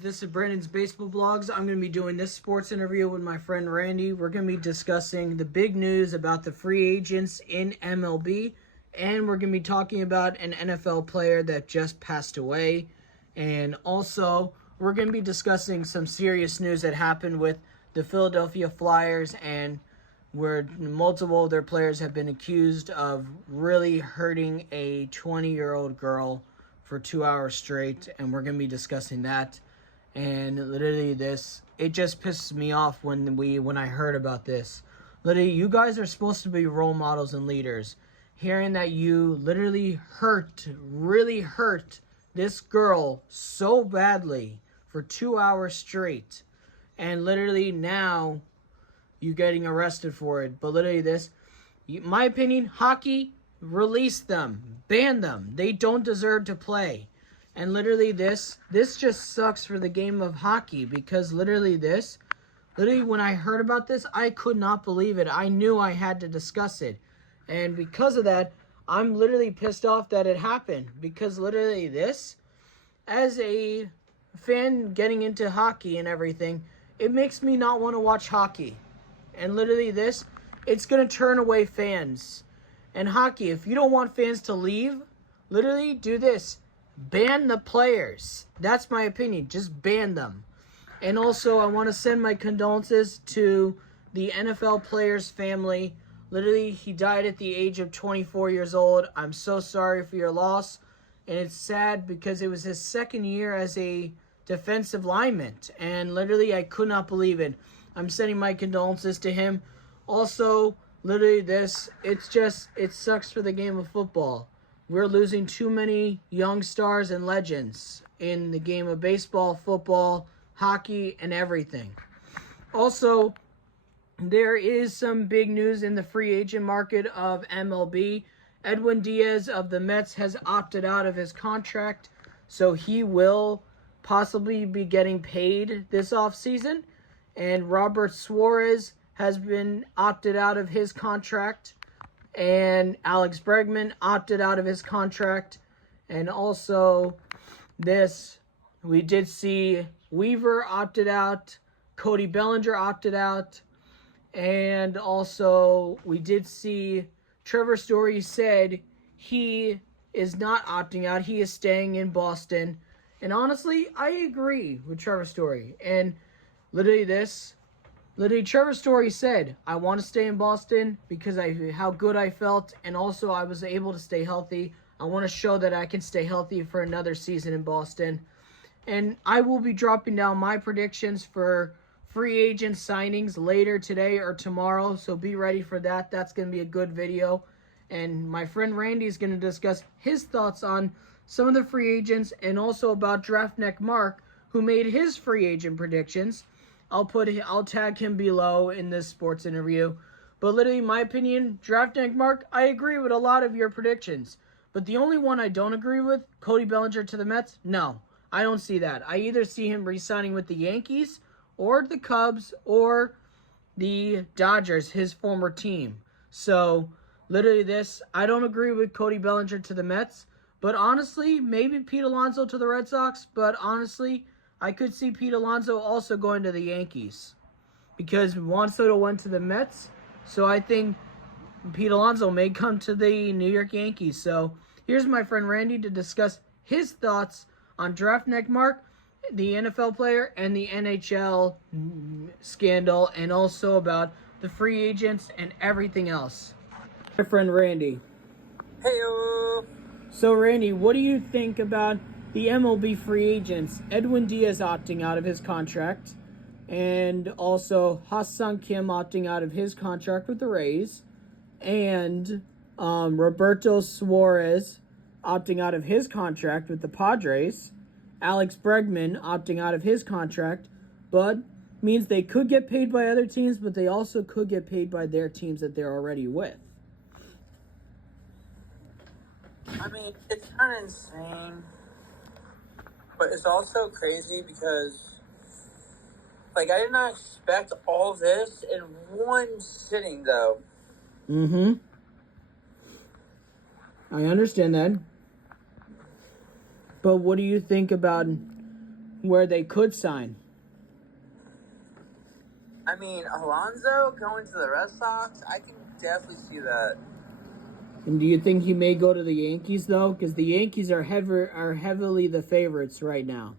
This is Brandon's Baseball Blogs. I'm going to be doing this sports interview with my friend Randy. We're going to be discussing the big news about the free agents in MLB, and we're going to be talking about an NFL player that just passed away. And also, we're going to be discussing some serious news that happened with the Philadelphia Flyers, and where multiple of their players have been accused of really hurting a 20-year-old girl for 2 hours straight, and we're going to be discussing that. And literally it just pisses me off when I heard about this. Literally, you guys are supposed to be role models and leaders. Hearing that you literally really hurt this girl so badly for 2 hours straight. And literally now you getting arrested for it. But literally my opinion, hockey, release them. Ban them. They don't deserve to play. And literally this just sucks for the game of hockey, because literally when I heard about this, I could not believe it. I knew I had to discuss it. And because of that, I'm literally pissed off that it happened, because literally as a fan getting into hockey and everything, it makes me not want to watch hockey. And literally it's going to turn away fans. And hockey, if you don't want fans to leave, literally do this. Ban the players. That's my opinion. Just ban them. And also, I want to send my condolences to the NFL Players family. Literally, he died at the age of 24 years old. I'm so sorry for your loss. And it's sad because it was his second year as a defensive lineman. And literally, I could not believe it. I'm sending my condolences to him. Also, literally it sucks for the game of football. We're losing too many young stars and legends in the game of baseball, football, hockey, and everything. Also, there is some big news in the free agent market of MLB. Edwin Diaz of the Mets has opted out of his contract, so he will possibly be getting paid this offseason. And Robert Suarez has been opted out of his contract. And Alex Bregman opted out of his contract. And also we did see Weaver opted out. Cody Bellinger opted out. And also we did see Trevor Story said he is not opting out. He is staying in Boston. And honestly, I agree with Trevor Story. And Literally, Trevor Story said, I want to stay in Boston because how good I felt, and also I was able to stay healthy. I want to show that I can stay healthy for another season in Boston. And I will be dropping down my predictions for free agent signings later today or tomorrow, so be ready for that. That's going to be a good video. And my friend Randy is going to discuss his thoughts on some of the free agents, and also about Draftneck Marc, who made his free agent predictions. I'll tag him below in this sports interview. But literally, my opinion, Draftneck Marc, I agree with a lot of your predictions. But the only one I don't agree with, Cody Bellinger to the Mets, no. I don't see that. I either see him re-signing with the Yankees or the Cubs or the Dodgers, his former team. So, literally I don't agree with Cody Bellinger to the Mets. But honestly, maybe Pete Alonso to the Red Sox. But honestly, I could see Pete Alonso also going to the Yankees, because Juan Soto went to the Mets, so I think Pete Alonso may come to the New York Yankees. So here's my friend Randy to discuss his thoughts on Draftneck Marc, the NFL player, and the NHL scandal, and also about the free agents and everything else. My friend Randy. Heyo. So Randy, what do you think about the MLB free agents? Edwin Diaz opting out of his contract, and also Ha-Seong Kim opting out of his contract with the Rays, and Roberto Suarez opting out of his contract with the Padres, Alex Bregman opting out of his contract, but means they could get paid by other teams, but they also could get paid by their teams that they're already with. I mean, it's kind of insane. But it's also crazy because, I did not expect all this in one sitting, though. Mm-hmm. I understand that. But what do you think about where they could sign. I mean, Alonso going to the Red Sox, I can definitely see that. And do you think he may go to the Yankees, though? Because the Yankees are heavily the favorites right now.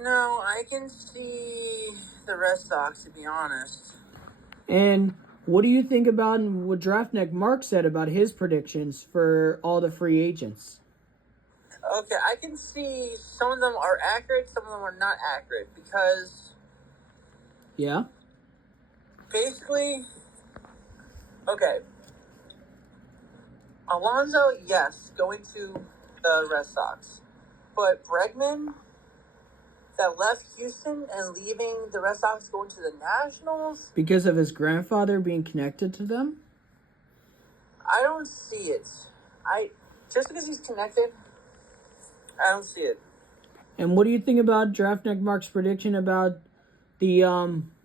No, I can see the Red Sox, to be honest. And what do you think about what Draftneck Marc said about his predictions for all the free agents? Okay, I can see some of them are accurate, some of them are not accurate, because... Yeah? Basically, okay. Alonso, yes, going to the Red Sox. But Bregman, that left Houston and leaving the Red Sox going to the Nationals? Because of his grandfather being connected to them? I don't see it. Just because he's connected, I don't see it. And what do you think about Draftneck Marc's prediction about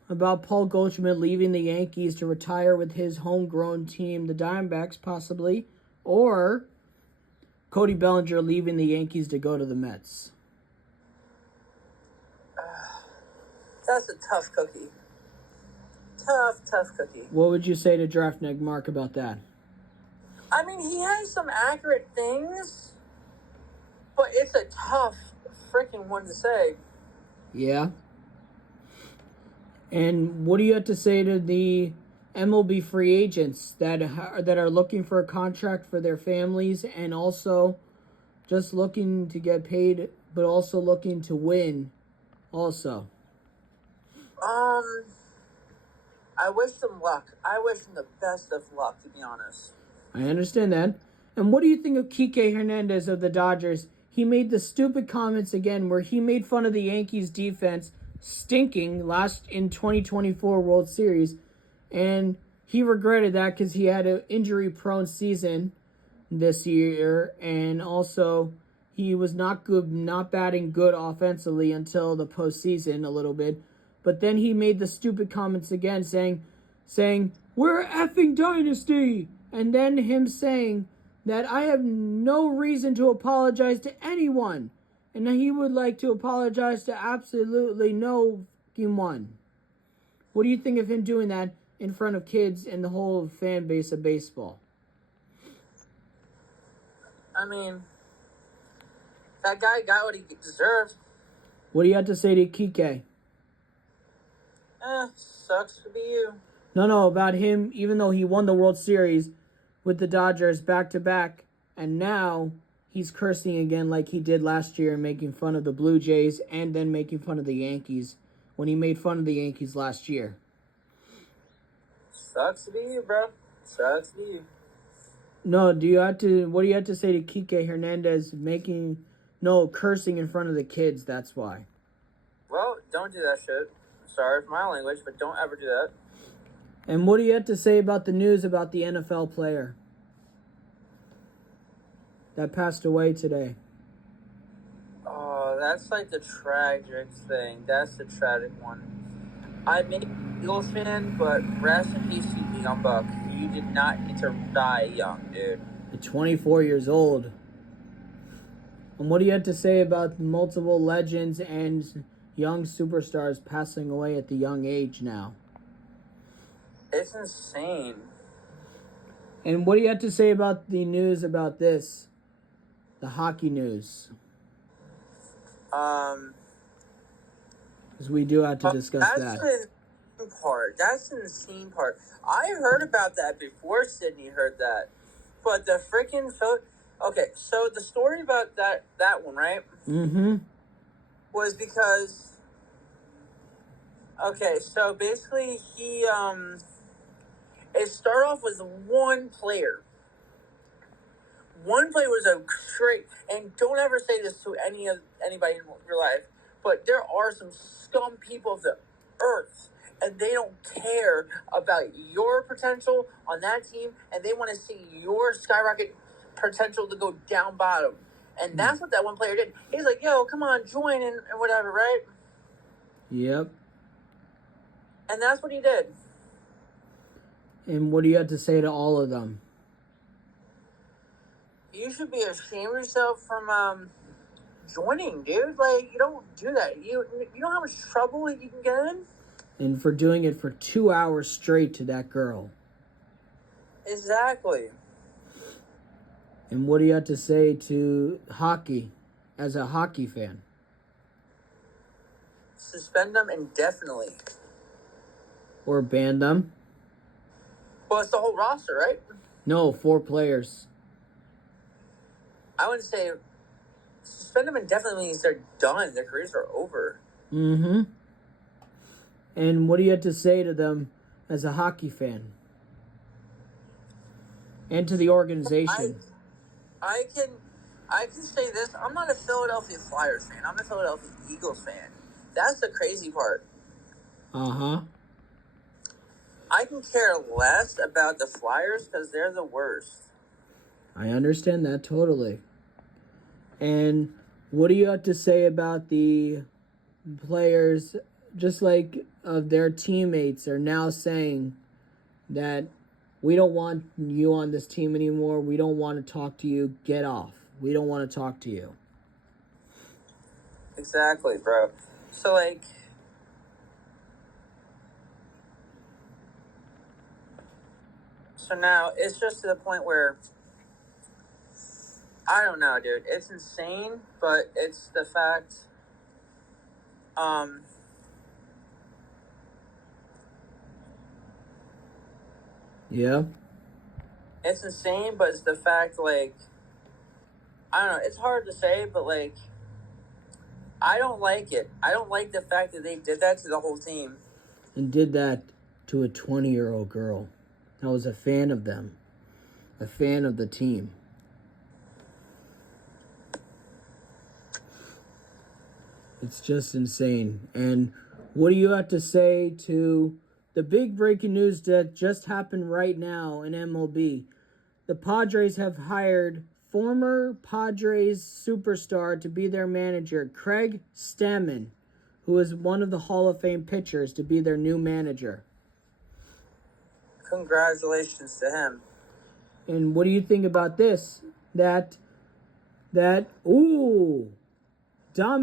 about Paul Goldschmidt leaving the Yankees to retire with his homegrown team, the Diamondbacks, possibly, or Cody Bellinger leaving the Yankees to go to the Mets? That's a tough cookie. Tough cookie. What would you say to Draftneck Marc about that? I mean, he has some accurate things, but it's a tough freaking one to say. Yeah. And what do you have to say to the MLB free agents that are looking for a contract for their families and also just looking to get paid, but also looking to win also? I wish them luck. I wish them the best of luck, to be honest. I understand that. And what do you think of Kike Hernandez of the Dodgers? He made the stupid comments again where he made fun of the Yankees defense stinking last in 2024 World Series, and he regretted that because he had an injury-prone season this year, and also he was not batting good offensively until the postseason a little bit. But then he made the stupid comments again, saying we're a effing dynasty, and then him saying that I have no reason to apologize to anyone. And he would like to apologize to absolutely no one. What do you think of him doing that in front of kids and the whole fan base of baseball? I mean, that guy got what he deserved. What do you have to say to Kike? Sucks to be you. No, about him, even though he won the World Series with the Dodgers back-to-back, and now he's cursing again like he did last year, making fun of the Blue Jays and then making fun of the Yankees when he made fun of the Yankees last year. Sucks to be you, bro. Sucks to be you. No, what do you have to say to Kike Hernandez cursing in front of the kids? That's why. Well, don't do that shit. Sorry for my language, but don't ever do that. And what do you have to say about the news about the NFL player that passed away today? Oh, that's like the tragic thing. That's the tragic one. I'm an Eagles fan, but rest in peace to you, young buck. You did not need to die young, dude. At 24 years old. And what do you have to say about multiple legends and young superstars passing away at the young age now? It's insane. And what do you have to say about the news about this? The hockey news. Because we do have to discuss that. That's the insane part. I heard about that before Sydney heard that. But the freaking... Okay, so the story about that one, right? Mm-hmm. Was because... Okay, so basically he... It started off with one player. One player was a straight... And don't ever say this to anybody in your life, but there are some scum people of the earth, and they don't care about your potential on that team, and they want to see your skyrocket potential to go down bottom. And that's what that one player did. He's like, yo, come on, join and whatever, right? Yep. And that's what he did. And what do you have to say to all of them? You should be ashamed of yourself from joining, dude. Like, you don't do that. You know how much trouble you can get in? And for doing it for 2 hours straight to that girl. Exactly. And what do you have to say to hockey as a hockey fan? Suspend them indefinitely. Or ban them? Well, it's the whole roster, right? No, 4 players. I would say suspend them indefinitely means they're done. Their careers are over. Mm-hmm. And what do you have to say to them as a hockey fan? And to the organization? I can say this. I'm not a Philadelphia Flyers fan. I'm a Philadelphia Eagles fan. That's the crazy part. Uh-huh. I can care less about the Flyers because they're the worst. I understand that totally. And what do you have to say about the players, just like their teammates are now saying that we don't want you on this team anymore. We don't want to talk to you. Get off. We don't want to talk to you. Exactly, bro. So, like, so now it's just to the point where, I don't know, dude. It's insane, but it's the fact, Yeah. it's insane, but it's the fact, like, I don't know. It's hard to say, but, like, I don't like it. I don't like the fact that they did that to the whole team. And did that to a 20-year-old girl. I was a fan of them. A fan of the team. It's just insane. And what do you have to say to the big breaking news that just happened right now in MLB? The Padres have hired former Padres superstar to be their manager, Craig Stamman, who is one of the Hall of Fame pitchers, to be their new manager. Congratulations to him. And what do you think about this? Dom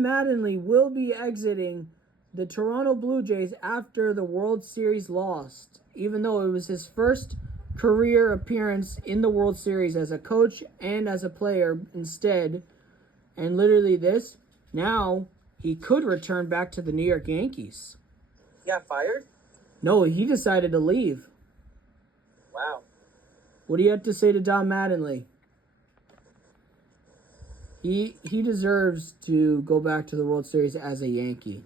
Mattingly will be exiting the Toronto Blue Jays after the World Series lost, even though it was his first career appearance in the World Series as a coach and as a player instead. And literally this, now he could return back to the New York Yankees. He got fired? No, he decided to leave. Wow. What do you have to say to Dom Mattingly? He deserves to go back to the World Series as a Yankee.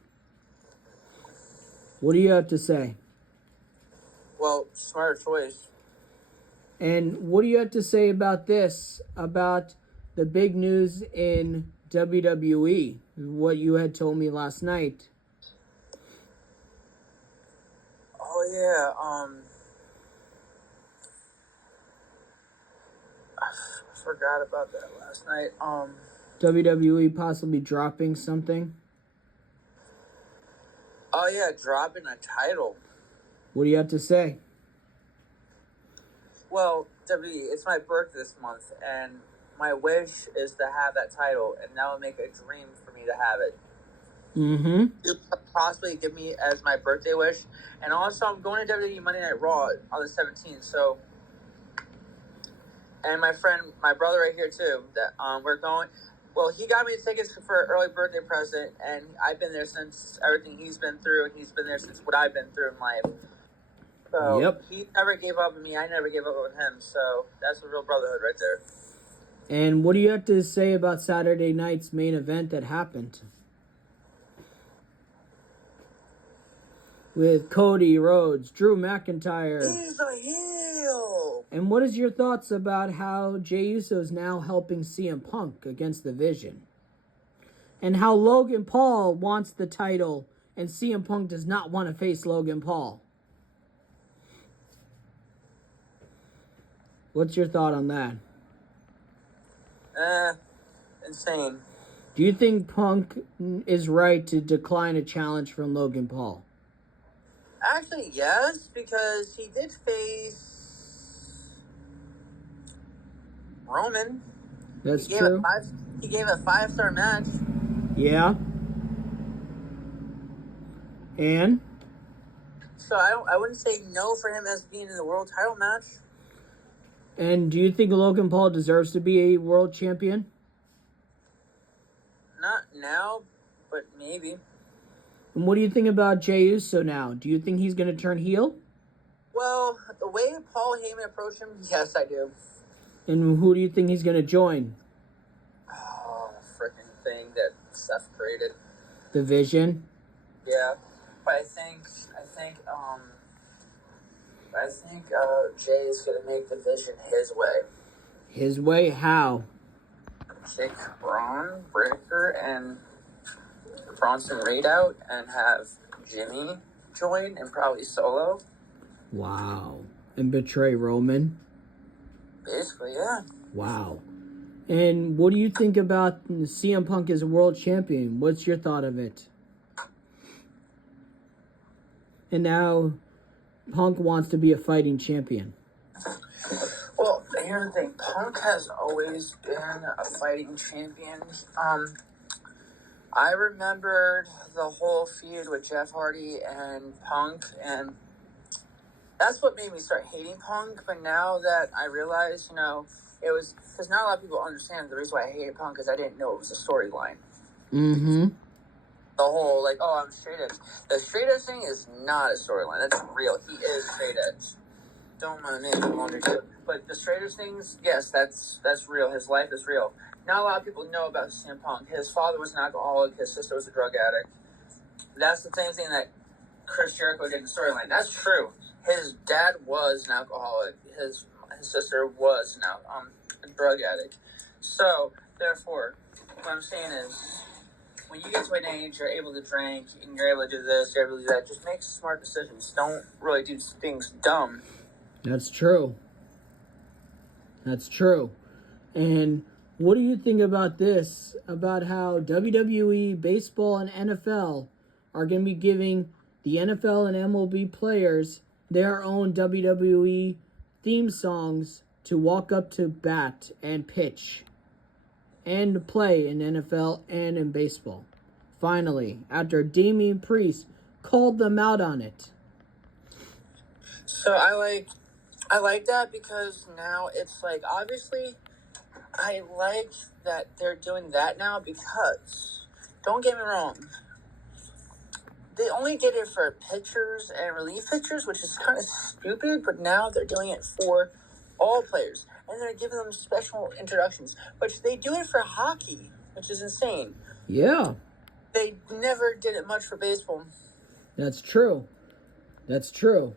What do you have to say? Well, smart choice. And what do you have to say about this, about the big news in WWE, what you had told me last night? Oh, yeah, I forgot about that last night. WWE possibly dropping something? Oh, yeah, dropping a title. What do you have to say? Well, it's my birthday this month, and my wish is to have that title, and that would make a dream for me to have it. Mm-hmm. You possibly give me as my birthday wish. And also, I'm going to WWE Monday Night Raw on the 17th, so... And my brother right here, too, that we're going... Well, he got me tickets for an early birthday present, and I've been there since everything he's been through, and he's been there since what I've been through in life. So Yep. He never gave up on me. I never gave up on him. So that's a real brotherhood right there. And what do you have to say about Saturday night's main event that happened? With Cody Rhodes, Drew McIntyre. He's a heel. And what is your thoughts about how Jey Uso is now helping CM Punk against the Vision? And how Logan Paul wants the title and CM Punk does not want to face Logan Paul? What's your thought on that? Insane. Do you think Punk is right to decline a challenge from Logan Paul? Actually, yes, because he did face Roman. That's he gave true. A he gave a 5-star match. Yeah. And? So I wouldn't say no for him as being in the world title match. And do you think Logan Paul deserves to be a world champion? Not now, but maybe. And what do you think about Jey Uso now? Do you think he's going to turn heel? Well, the way Paul Heyman approached him, yes, I do. And who do you think he's going to join? Oh, freaking thing that Seth created. The Vision? Yeah, but I think Jay is gonna make the Vision his way. His way? How? Kick Braun Breaker and Bronson Reed out and have Jimmy join and probably Solo. Wow. And betray Roman? Basically, yeah. Wow. And what do you think about CM Punk as a world champion? What's your thought of it? And now Punk wants to be a fighting champion. Well, here's the thing. Punk has always been a fighting champion. I remembered the whole feud with Jeff Hardy and Punk, and that's what made me start hating Punk. But now that I realize, it was because not a lot of people understand the reason why I hated Punk is I didn't know it was a storyline. Mm-hmm. The whole, I'm straight edge. The straight edge thing is not a storyline. That's real. He is straight edge. Don't mind me. I'm wondering too. But the straight edge things, yes, that's real. His life is real. Not a lot of people know about CM Punk. His father was an alcoholic. His sister was a drug addict. That's the same thing that Chris Jericho did in the storyline. That's true. His dad was an alcoholic. His sister was a drug addict. So, therefore, what I'm saying is, when you get to an age, you're able to drink, and you're able to do this, you're able to do that. Just make smart decisions. Don't really do things dumb. That's true. That's true. And what do you think about this? About how WWE, baseball, and NFL are going to be giving the NFL and MLB players their own WWE theme songs to walk up to bat and pitch and play in NFL and in baseball. Finally, after Damian Priest called them out on it. So I like that because now it's obviously I like that they're doing that now because, don't get me wrong, they only did it for pitchers and relief pitchers, which is kind of stupid, but now they're doing it for all players. And they're giving them special introductions, which they do it for hockey, which is insane. Yeah. They never did it much for baseball. That's true. That's true.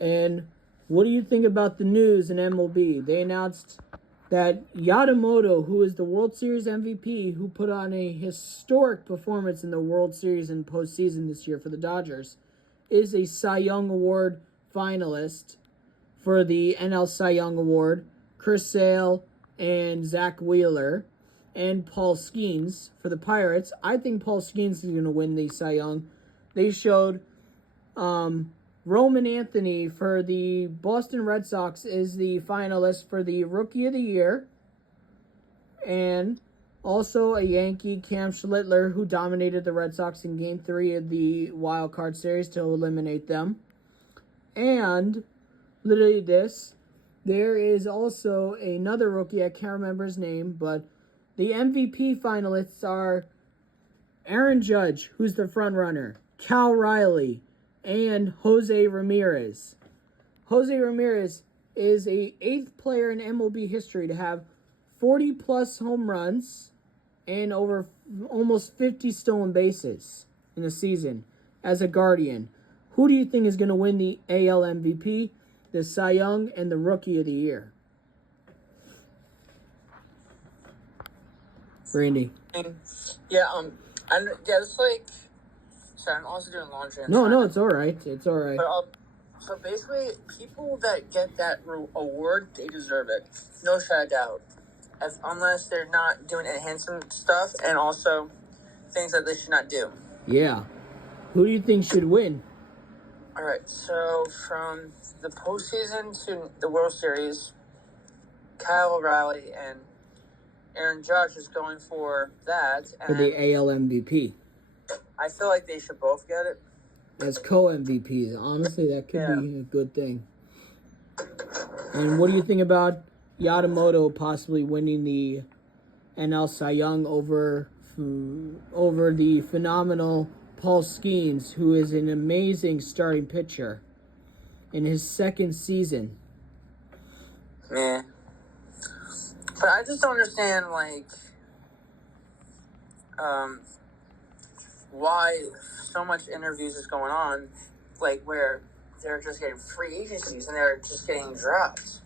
And what do you think about the news in MLB? They announced that Yamamoto, who is the World Series MVP, who put on a historic performance in the World Series and postseason this year for the Dodgers, is a Cy Young Award finalist for the NL Cy Young Award. Chris Sale and Zach Wheeler and Paul Skeens for the Pirates. I think Paul Skeens is going to win the Cy Young. They showed Roman Anthony for the Boston Red Sox is the finalist for the Rookie of the Year. And also a Yankee, Cam Schlittler, who dominated the Red Sox in Game 3 of the Wild Card Series to eliminate them. And literally this, there is also another rookie, I can't remember his name, but the MVP finalists are Aaron Judge, who's the front runner, Cal Riley, and Jose Ramirez. Jose Ramirez is the 8th player in MLB history to have 40-plus home runs and over almost 50 stolen bases in a season as a Guardian. Who do you think is going to win the AL MVP, the Cy Young, and the Rookie of the Year? Randy. Yeah, it's sorry, I'm also doing laundry. No, it's all right. It's all right. But, so basically, people that get that award, they deserve it. No doubt. Unless they're not doing enhancement stuff and also things that they should not do. Yeah. Who do you think should win? All right, so from the postseason to the World Series, Kyle O'Reilly and Aaron Judge is going for that. For the AL MVP. I feel like they should both get it. As co-MVPs. Honestly, that could be a good thing. And what do you think about Yamamoto possibly winning the NL Cy Young over the phenomenal Paul Skeens, who is an amazing starting pitcher in his second season? Yeah. But I just don't understand, why so much interviews is going on, where they're just getting free agencies and they're just getting dropped.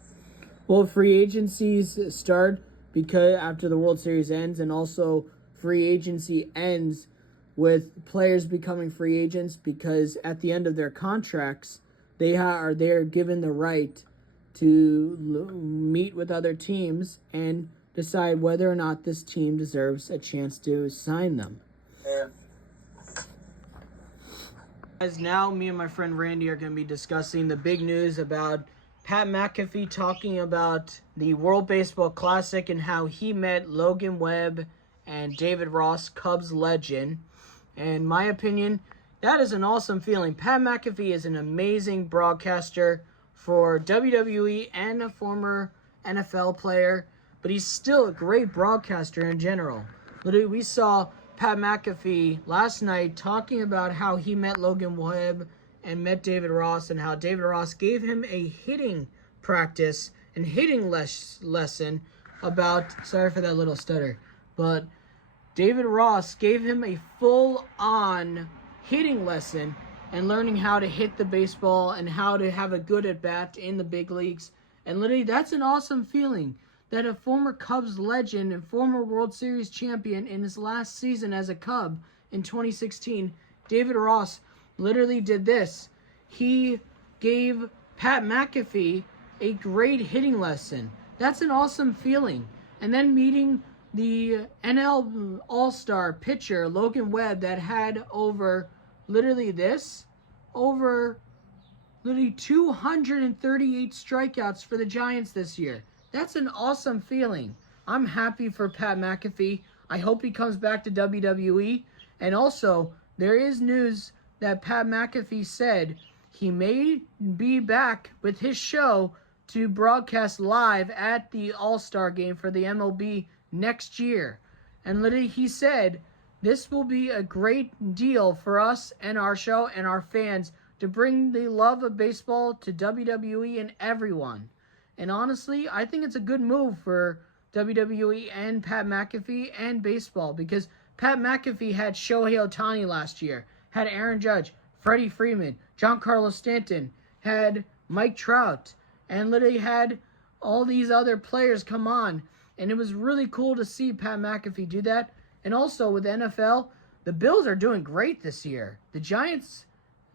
Well, free agencies start because after the World Series ends, and also free agency ends with players becoming free agents because at the end of their contracts, they are given the right to meet with other teams and decide whether or not this team deserves a chance to sign them. Yeah. As now, me and my friend Randy are going to be discussing the big news about Pat Macfee talking about the World Baseball Classic and how he met Logan Webb and David Ross, Cubs legend. In my opinion, that is an awesome feeling. Pat Macfee is an amazing broadcaster for WWE and a former NFL player, but he's still a great broadcaster in general. Literally, we saw Pat Macfee last night talking about how he met Logan Webb and met David Ross, and how David Ross gave him a hitting practice and hitting lesson about, sorry for that little stutter, but David Ross gave him a full-on hitting lesson and learning how to hit the baseball and how to have a good at-bat in the big leagues. And literally, that's an awesome feeling that a former Cubs legend and former World Series champion in his last season as a Cub in 2016, David Ross, literally did this. He gave Pat Macfee a great hitting lesson. That's an awesome feeling. And then meeting the NL All-Star pitcher, Logan Webb, that had over 238 strikeouts for the Giants this year. That's an awesome feeling. I'm happy for Pat Macfee. I hope he comes back to WWE. And also, there is news that Pat Macfee said he may be back with his show to broadcast live at the All-Star game for the MLB next year. And literally, he said, this will be a great deal for us and our show and our fans to bring the love of baseball to WWE and everyone. And honestly, I think it's a good move for WWE and Pat Macfee and baseball, because Pat Macfee had Shohei Ohtani last year, had Aaron Judge, Freddie Freeman, Giancarlo Stanton, had Mike Trout, and literally had all these other players come on. And it was really cool to see Pat Macfee do that. And also with NFL, the Bills are doing great this year. The Giants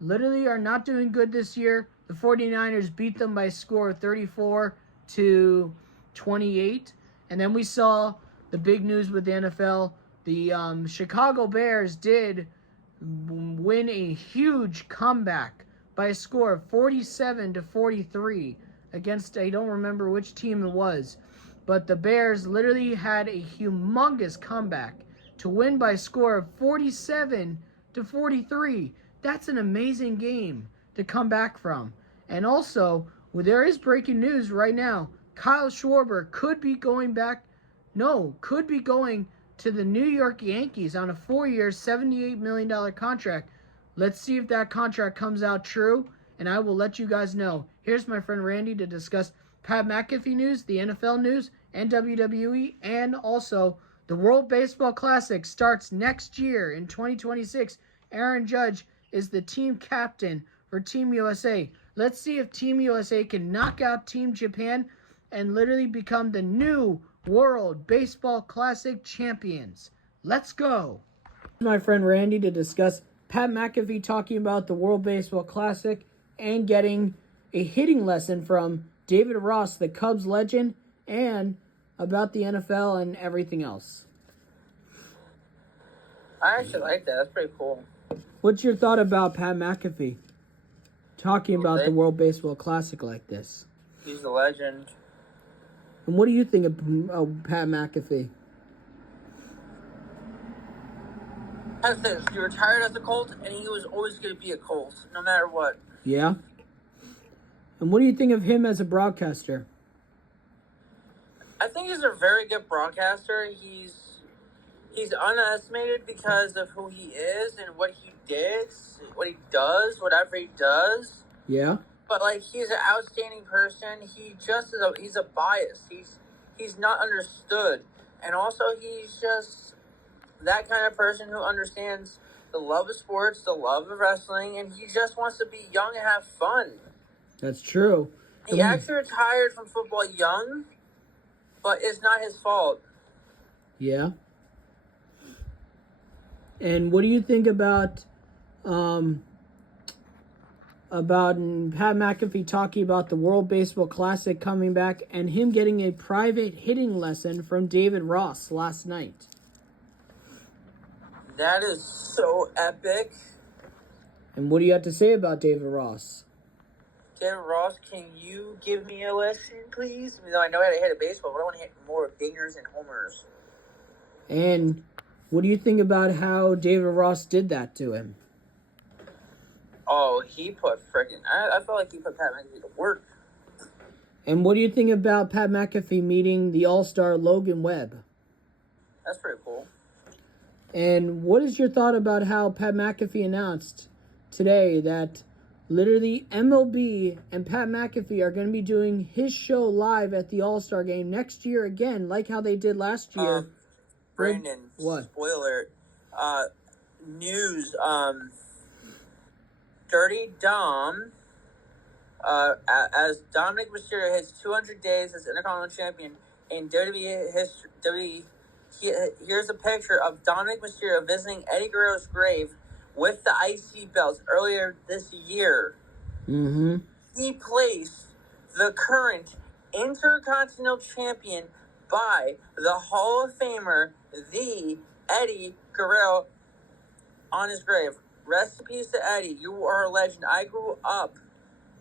literally are not doing good this year. The 49ers beat them by a score of 34-28. And then we saw the big news with the NFL. The Chicago Bears did win a huge comeback by a score of 47-43 against, I don't remember which team it was, but the Bears literally had a humongous comeback to win by a score of 47-43. That's an amazing game to come back from. And also, there is breaking news right now. Kyle Schwarber could be going to the New York Yankees on a 4-year, $78 million contract. Let's see if that contract comes out true, and I will let you guys know. Here's my friend Randy to discuss Pat Macfee news, the NFL news, and WWE, and also the World Baseball Classic starts next year in 2026. Aaron Judge is the team captain for Team USA. Let's see if Team USA can knock out Team Japan and literally become the new World Baseball Classic champions. Let's go. My friend Randy to discuss Pat Macfee talking about the World Baseball Classic and getting a hitting lesson from David Ross, the Cubs legend, and about the NFL and everything else. I actually like that. That's pretty cool. What's your thought about Pat Macfee talking about the World Baseball Classic like this? He's a legend. And what do you think of Pat Macfee? How to say this? He retired as a Colt, and he was always going to be a Colt, no matter what. Yeah. And what do you think of him as a broadcaster? I think he's a very good broadcaster. He's underestimated because of who he is and what he did, what he does, whatever he does. Yeah. But like, he's an outstanding person. He's a bias. He's not understood, and also he's just that kind of person who understands the love of sports, the love of wrestling, and he just wants to be young and have fun. That's true. He actually retired from football young, but it's not his fault. Yeah. And what do you think about Pat McAfee talking about the World Baseball Classic coming back and him getting a private hitting lesson from David Ross last night? That is so epic. And what do you have to say about David Ross? David Ross, can you give me a lesson, please? Even though I know how to hit a baseball, but I want to hit more dingers and homers. And what do you think about how David Ross did that to him? Oh, he put freaking... I felt like he put Pat McAfee to work. And what do you think about Pat McAfee meeting the All-Star Logan Webb? That's pretty cool. And what is your thought about how Pat McAfee announced today that literally MLB and Pat McAfee are going to be doing his show live at the All-Star Game next year again, like how they did last year? Brandon, what? Spoiler, news, Dirty Dom, as Dominic Mysterio hits 200 days as Intercontinental Champion in WWE history, here's a picture of Dominic Mysterio visiting Eddie Guerrero's grave with the IC belts earlier this year. Mm-hmm. He placed the current Intercontinental Champion by the Hall of Famer, the Eddie Guerrero, on his grave. Rest in peace to Eddie. You are a legend. I grew up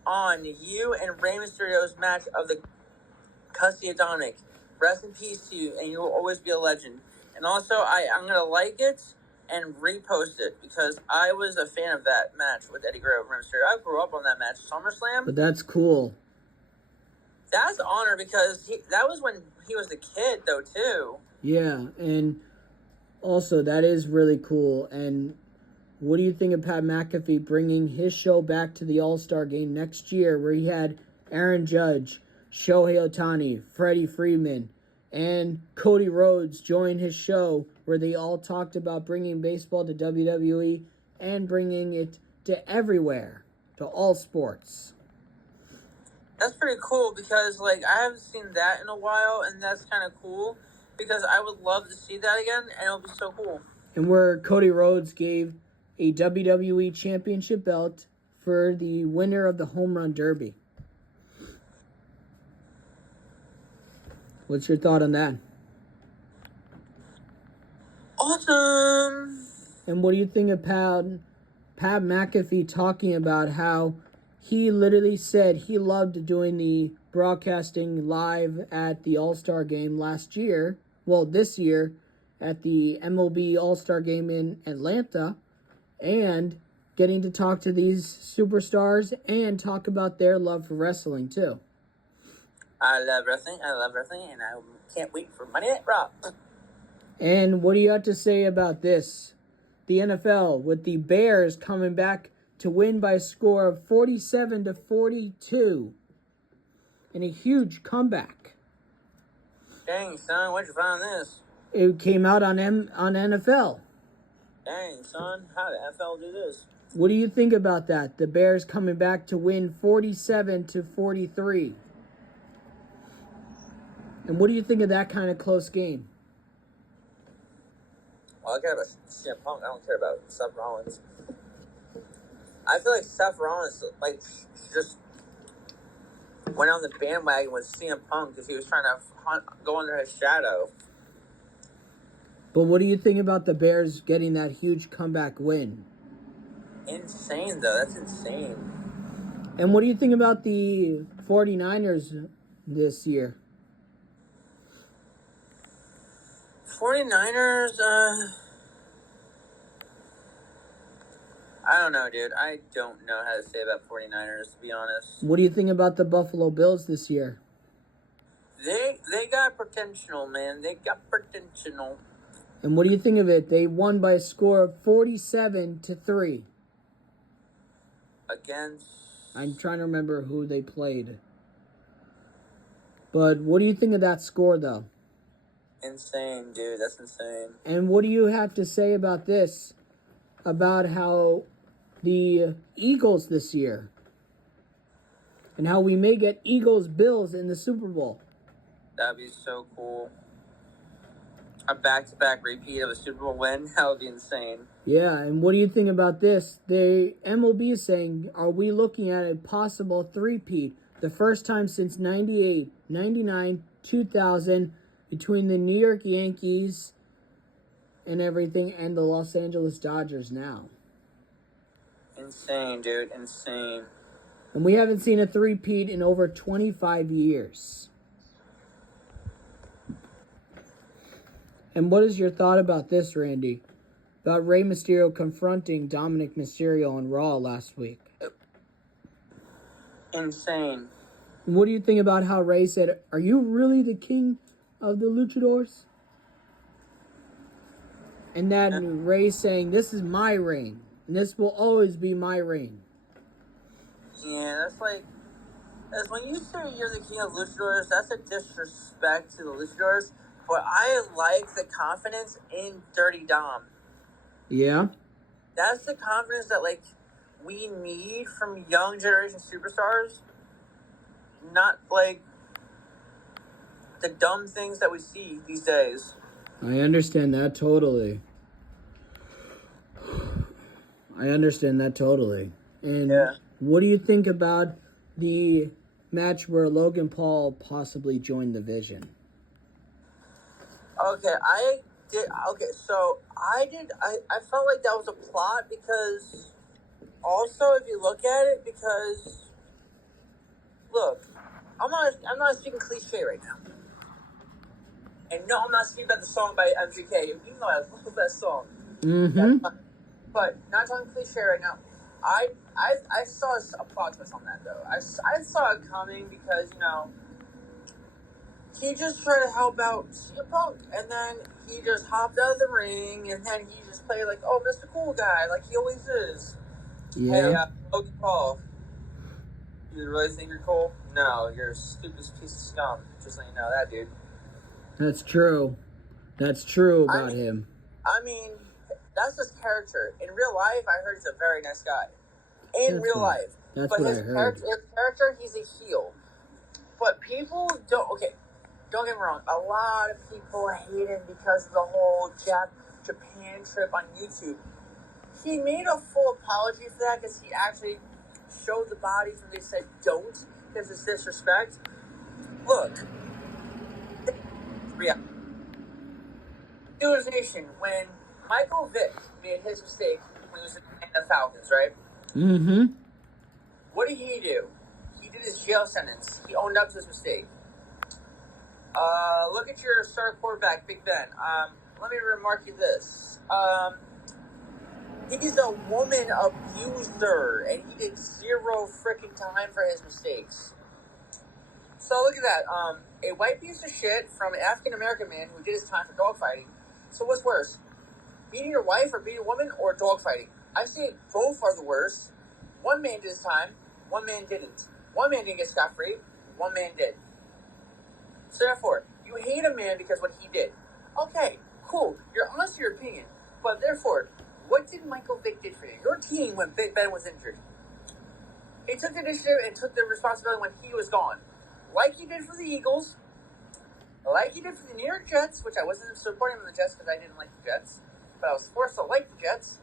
on you and Rey Mysterio's match of the custody of Dominic. Rest in peace to you, and you will always be a legend. And also, I'm going to like it and repost it because I was a fan of that match with Eddie Guerrero and Rey Mysterio. I grew up on that match, SummerSlam. But that's cool. That's an honor because that was when he was a kid, though, too. Yeah, and also that is really cool. And what do you think of Pat McAfee bringing his show back to the All-Star Game next year, where he had Aaron Judge, Shohei Ohtani, Freddie Freeman, and Cody Rhodes join his show, where they all talked about bringing baseball to WWE and bringing it to everywhere, to all sports? That's pretty cool because, like, I haven't seen that in a while, and that's kind of cool because I would love to see that again, and it'll be so cool. And where Cody Rhodes gave a WWE Championship belt for the winner of the Home Run Derby. What's your thought on that? Awesome! And what do you think of Pat McAfee talking about how he literally said he loved doing the broadcasting live at the All-Star Game last year, well, this year, at the MLB All-Star Game in Atlanta, and getting to talk to these superstars and talk about their love for wrestling, too. I love wrestling, and I can't wait for Monday Night Raw. And what do you have to say about this? The NFL, with the Bears coming back to win by a score of 47-42 in a huge comeback. Dang, son, where'd you find this? It came out on NFL. Dang, son, how did NFL do this? What do you think about that? The Bears coming back to win 47-43. And what do you think of that kind of close game? Well, I care about CM Punk. I don't care about Seth Rollins. I feel like Seth Rollins, like, just went on the bandwagon with CM Punk because he was trying to go under his shadow. But what do you think about the Bears getting that huge comeback win? Insane, though. That's insane. And what do you think about the 49ers this year? 49ers, I don't know, dude. I don't know how to say about 49ers, to be honest. What do you think about the Buffalo Bills this year? They got potential, man. They got potential. And what do you think of it? They won by a score of 47-3. Against... I'm trying to remember who they played. But what do you think of that score, though? Insane, dude. That's insane. And what do you have to say about this? About how the Eagles this year, and how we may get Eagles-Bills in the Super Bowl. That'd be so cool. A back-to-back repeat of a Super Bowl win? That would be insane. Yeah, and what do you think about this? The MLB is saying, are we looking at a possible three-peat, the first time since 98, 99, 2000, between the New York Yankees and everything and the Los Angeles Dodgers now? Insane, dude. Insane. And we haven't seen a three-peat in over 25 years. And what is your thought about this, Randy? About Rey Mysterio confronting Dominic Mysterio on Raw last week? Insane. What do you think about how Rey said, are you really the king of the luchadors? And then Rey saying, this is my reign. And this will always be my reign. Yeah, that's when you say you're the king of luchadors, that's a disrespect to the luchadors. But I like the confidence in Dirty Dom. Yeah? That's the confidence that, we need from young generation superstars. Not, the dumb things that we see these days. I understand that totally. And yeah. What do you think about the match where Logan Paul possibly joined the Vision? Okay, I felt like that was a plot because, also, if you look at it, because, look, I'm not speaking cliche right now. And no, I'm not speaking about the song by MGK, even though I love that song. Mm-hmm. But not talking cliche right now. I saw a plot twist on that, though. I saw it coming because, he just tried to help out CM Punk, and then he just hopped out of the ring, and then he just played Mr. Cool Guy, like he always is. Yeah. Hey, Logan Paul, you really think you're cool? No, you're a stupid piece of scum. Just letting you know that, dude. That's true. That's true about him. I mean, that's his character. In real life, I heard he's a very nice guy. In real life. That's but what his I heard. His character, he's a heel. But people don't... Okay, don't get me wrong. A lot of people hate him because of the whole Japan trip on YouTube. He made a full apology for that because he actually showed the bodies when they said don't because it's disrespect. Look. Yeah. Utilization, when Michael Vick made his mistake when he was in the Falcons, right? Mm-hmm. What did he do? He did his jail sentence. He owned up to his mistake. Look at your star quarterback, Big Ben. Let me remark you this. He's a woman abuser, and he did 0 freaking time for his mistakes. So look at that. A white piece of shit from an African-American man who did his time for dogfighting. So what's worse? Beating your wife or beating a woman or dogfighting? I say both are the worst. One man did his time, one man didn't. One man didn't get scot-free, one man did. So therefore, you hate a man because what he did. Okay, cool. You're honest in your opinion. But therefore, what did Michael Vick did for you? Your team when Big Ben was injured. He took the initiative and took the responsibility when he was gone. Like he did for the Eagles. Like he did for the New York Jets, which I wasn't supporting the Jets because I didn't like the Jets. But I was forced to like the Jets.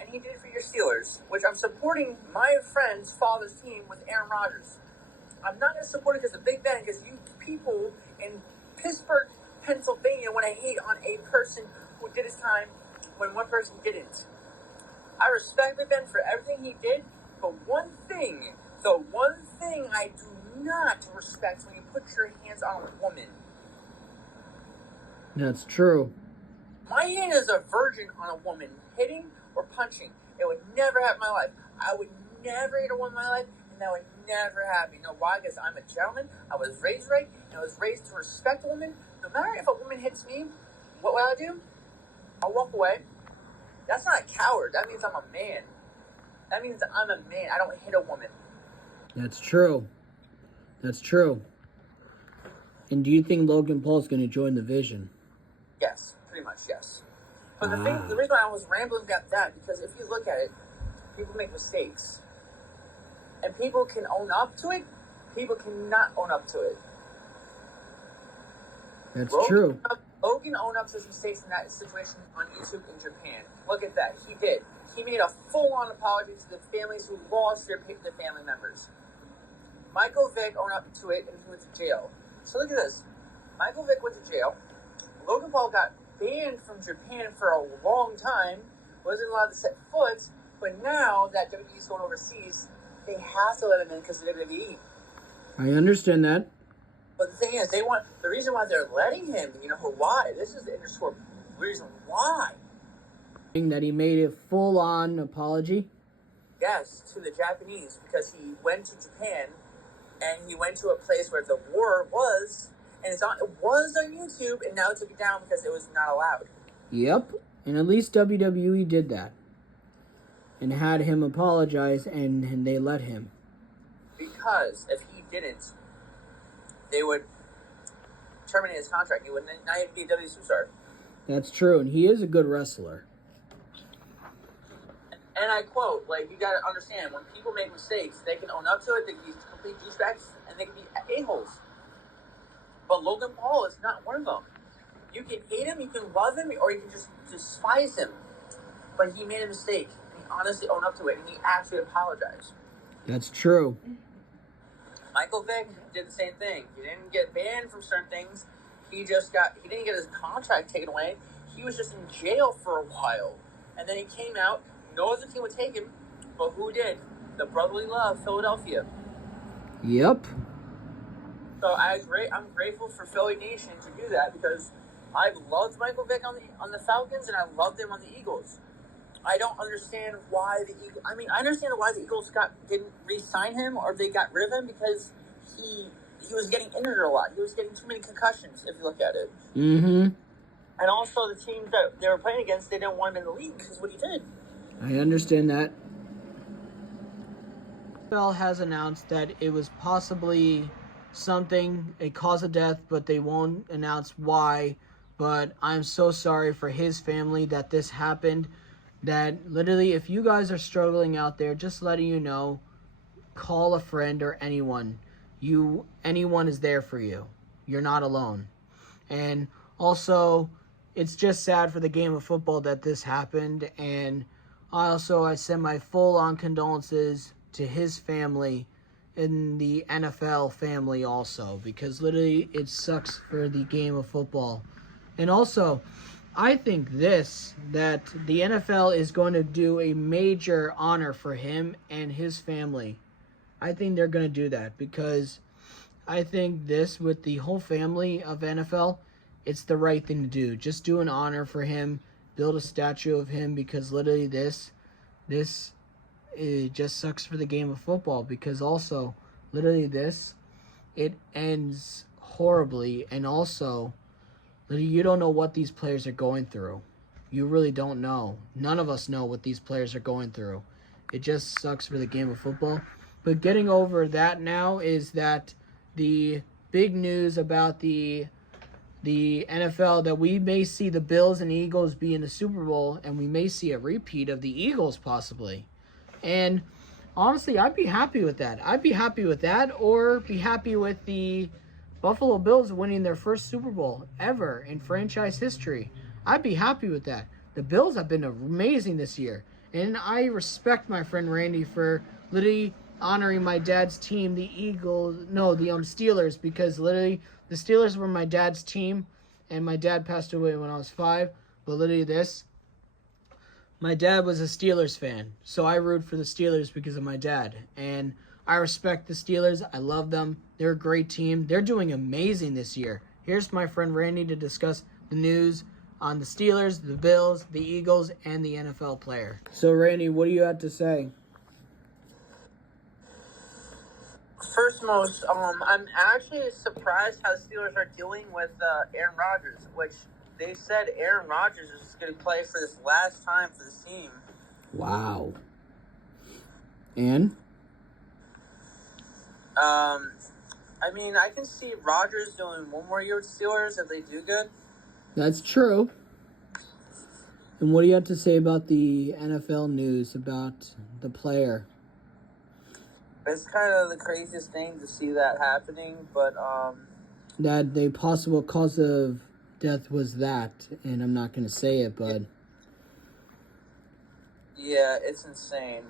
And he did it for your Steelers, which I'm supporting my friend's father's team with Aaron Rodgers. I'm not going to support it because of Big Ben, because you people in Pittsburgh, Pennsylvania, want to hate on a person who did his time when one person didn't. I respect Big Ben for everything he did, but the one thing I do not respect is when you put your hands on a woman. That's true. My hand is a virgin on a woman, hitting or punching. It would never happen in my life. I would never hit a woman in my life, and that would never happen. You know why? Because I'm a gentleman. I was raised right, and I was raised to respect a woman. No matter if a woman hits me, what will I do? I'll walk away. That's not a coward. That means I'm a man. That means I'm a man. I don't hit a woman. That's true. That's true. And do you think Logan Paul's going to join the Vision? Yes, pretty much, yes. But the reason why I was rambling about that, because if you look at it, people make mistakes. And people can own up to it. People cannot own up to it. That's true. Logan owned up to his mistakes in that situation on YouTube in Japan. Look at that. He did. He made a full-on apology to the families who lost their family members. Michael Vick owned up to it, and he went to jail. So look at this. Michael Vick went to jail. Logan Paul got banned from Japan for a long time. Wasn't allowed to set foot. But now that WWE's going overseas, they have to let him in because of WWE. I understand that. But the thing is, the reason why they're letting him, you know why? This is the underscore reason why. That he made a full-on apology? Yes, to the Japanese, because he went to Japan, and he went to a place where the war was, and it was on YouTube, and now it took it down because it was not allowed. Yep, and at least WWE did that. And had him apologize, and they let him. Because if he didn't, they would terminate his contract. He would not even be a WWE superstar. That's true, and he is a good wrestler. And I quote, you gotta understand, when people make mistakes, they can own up to it, they can be complete douchebags, and they can be a-holes. But Logan Paul is not one of them. You can hate him, you can love him, or you can just despise him. But he made a mistake. He honestly owned up to it, and he actually apologized. That's true. Michael Vick did the same thing. He didn't get banned from certain things. He didn't get his contract taken away. He was just in jail for a while. And then he came out. No other team would take him. But who did? The brotherly love, Philadelphia. Yep. So I'm grateful for Philly Nation to do that because I've loved Michael Vick on the Falcons and I loved him on the Eagles. I don't understand why the Eagles... I mean, I understand why the Eagles didn't re-sign him or they got rid of him because he was getting injured a lot. He was getting too many concussions, if you look at it. Mm-hmm. And also the teams that they were playing against, they didn't want him in the league because of what he did. I understand that. NFL has announced that it was possibly a cause of death, but they won't announce why. But I'm so sorry for his family that this happened. That literally, if you guys are struggling out there, just letting you know, call a friend or anyone. Anyone is there for you. You're not alone. And also, it's just sad for the game of football that this happened. And I send my full-on condolences to his family and the NFL family also, because literally it sucks for the game of football. And also, I think that the NFL is going to do a major honor for him and his family. I think they're going to do that because I think this, with the whole family of NFL, it's the right thing to do. Just do an honor for him, build a statue of him, because literally this it just sucks for the game of football, because also literally it ends horribly, and also literally you don't know what these players are going through. You really don't know. None of us know what these players are going through. It just sucks for the game of football. But getting over that now is that the big news about the NFL, that we may see the Bills and Eagles be in the Super Bowl, and we may see a repeat of the Eagles possibly. And honestly, I'd be happy with that. I'd be happy with that, or be happy with the Buffalo Bills winning their first Super Bowl ever in franchise history. I'd be happy with that. The Bills have been amazing this year, and I respect my friend Randy for literally honoring my dad's team, the Steelers, because literally the Steelers were my dad's team, and my dad passed away when I was 5. But literally my dad was a Steelers fan, so I root for the Steelers because of my dad. And I respect the Steelers. I love them. They're a great team. They're doing amazing this year. Here's my friend Randy to discuss the news on the Steelers, the Bills, the Eagles, and the NFL player. So, Randy, what do you have to say? First most, I'm actually surprised how the Steelers are dealing with Aaron Rodgers, which they said Aaron Rodgers is going to play for this last time for this team. Wow. And? I mean, I can see Rodgers doing one more year with the Steelers if they do good. That's true. And what do you have to say about the NFL news about the player? It's kind of the craziest thing to see that happening, but that the possible cause of death was that, and I'm not going to say it, but yeah, it's insane.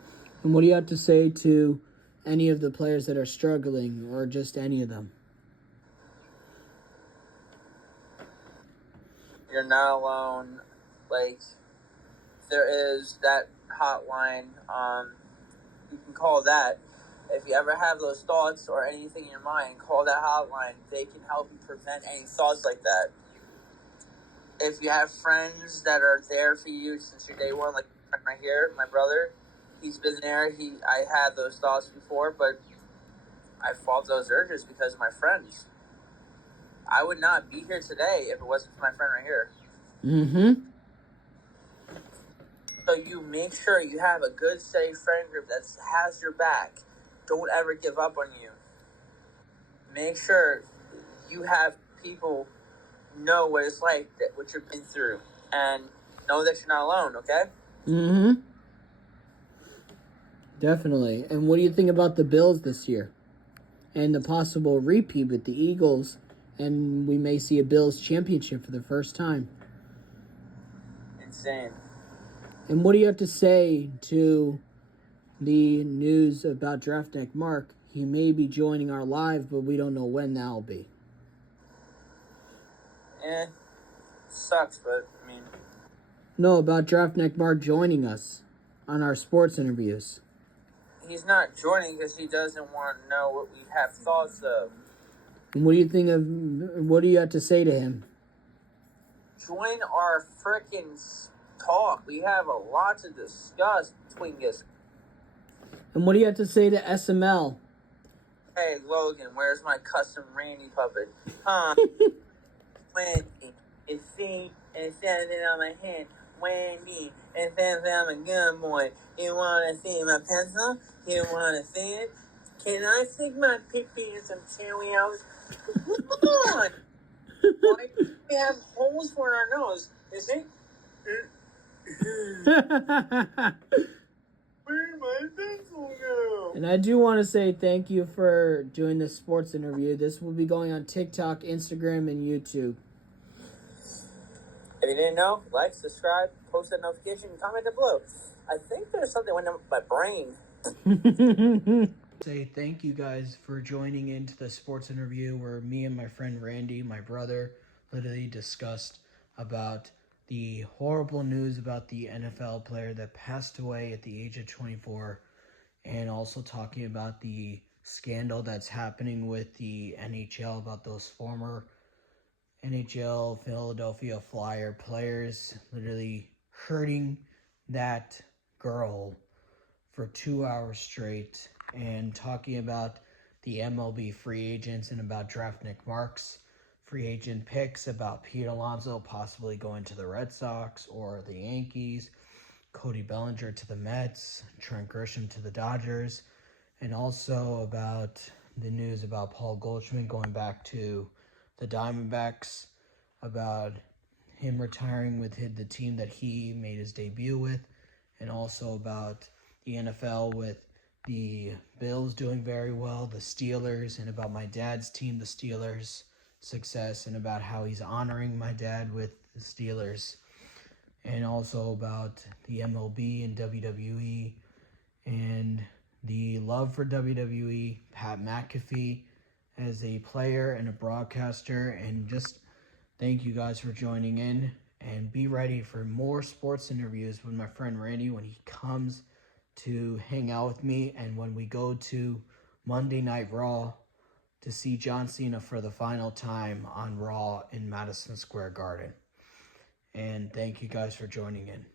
And what do you have to say to any of the players that are struggling, or just any of them? You're not alone. Like, there is that hotline. You can call that. If you ever have those thoughts or anything in your mind, call that hotline. They can help you prevent any thoughts like that. If you have friends that are there for you since your day one, like right here, my brother, he's been there. I had those thoughts before, but I fought those urges because of my friends. I would not be here today if it wasn't for my friend right here. Mm-hmm. So you make sure you have a good, steady friend group that has your back. Don't ever give up on you. Make sure you have people know what it's like, what you've been through, and know that you're not alone, okay? Mm-hmm. Definitely. And what do you think about the Bills this year? And the possible repeat with the Eagles, and we may see a Bills championship for the first time. Insane. And what do you have to say to the news about Draftneck Marc? He may be joining our live, but we don't know when that'll be. Sucks, but I mean... No, about Draftneck Marc joining us on our sports interviews. He's not joining because he doesn't want to know what we have thoughts of. And what do you think of... What do you have to say to him? Join our frickin' talk. We have a lot to discuss between us. And what do you have to say to SML? Hey, Logan, where's my custom Randy puppet? Huh? Wendy, it's C, and it says it on my hand. Wendy, it says I'm a good boy. You want to see my pencil? You want to see it? Can I stick my pee-pee in some Cheerios? Come on! Why do we have holes for our nose? Is it? Where'd my pencil go? And I do want to say thank you for doing this sports interview. This will be going on TikTok, Instagram, and YouTube. If you didn't know, like, subscribe, post that notification, and comment down below. I think there's something went on with my brain. Say thank you guys for joining into the sports interview where me and my friend Randy, my brother, literally discussed about the horrible news about the NFL player that passed away at the age of 24, and also talking about the scandal that's happening with the NHL about those former NHL Philadelphia Flyer players literally hurting that girl for 2 hours straight, and talking about the MLB free agents and about Draftneck Marc's free agent picks, about Pete Alonso possibly going to the Red Sox or the Yankees, Cody Bellinger to the Mets, Trent Grisham to the Dodgers, and also about the news about Paul Goldschmidt going back to the Diamondbacks, about him retiring with the team that he made his debut with, and also about the NFL with the Bills doing very well, the Steelers, and about my dad's team, the Steelers' success, and about how he's honoring my dad with the Steelers, and also about the MLB and WWE, and the love for WWE, Pat Macfee as a player and a broadcaster, and just thank you guys for joining in, and be ready for more sports interviews with my friend Randy when he comes to hang out with me, and when we go to Monday Night Raw to see John Cena for the final time on Raw in Madison Square Garden. And thank you guys for joining in.